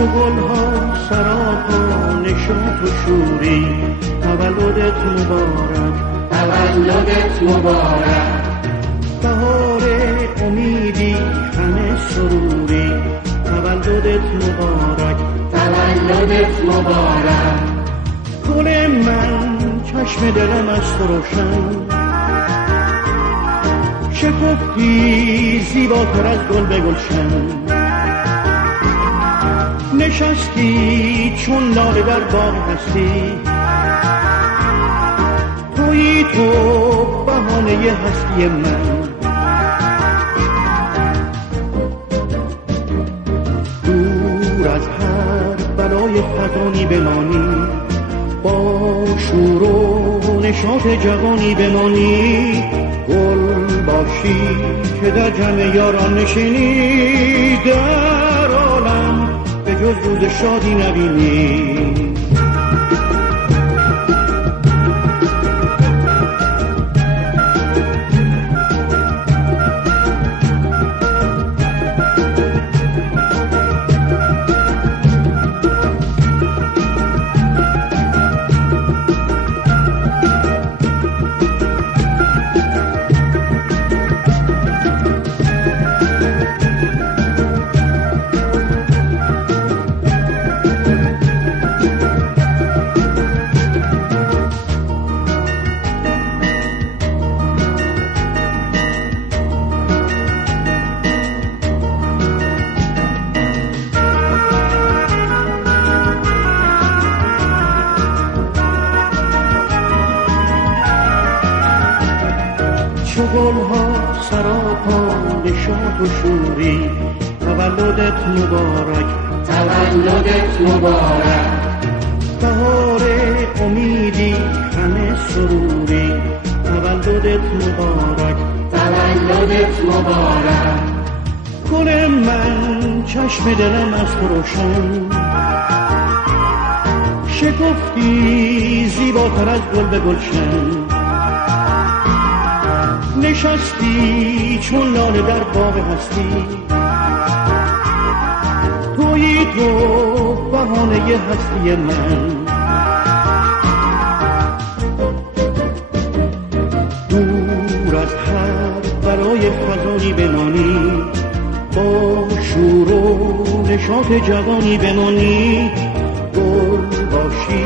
چو گلها سراپا نشاط و شوری، تولدت مبارک، تولدت مبارک. بهار امیدی همه سروری، تولدت مبارک، تولدت مبارک. گل من چشم دلم از تو روشن، شکفتی زیباتر از گل به گلشن، نشستی چون لاله در باغ هستی، تویی تو بهانه هستی من. دور از هر بلای خزانی بمانی، با شور و نشاط جوانی بمانی، گل باشی که در جمع یاران نشینی، در عالم به جز روز شادی نبینی. چو گلها سراپا نشاط و شوری، تولدت مبارک، تولدت مبارک. بهار امیدی همه سروری، تولدت مبارک، تولدت مبارک. گل من چشم دلم از تو روشن، شکفتی زیباتر از گل به گلشن، نشستی چون لاله در باغ هستی، تویی تو بهانه هستی من. دور از هر برای خزانی بمانی، با شور و نشاط جوانی بمانی، گل باشی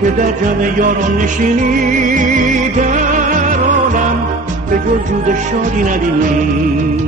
که در جمع یاران نشینی، در عالم به جز روز شادی نبینی.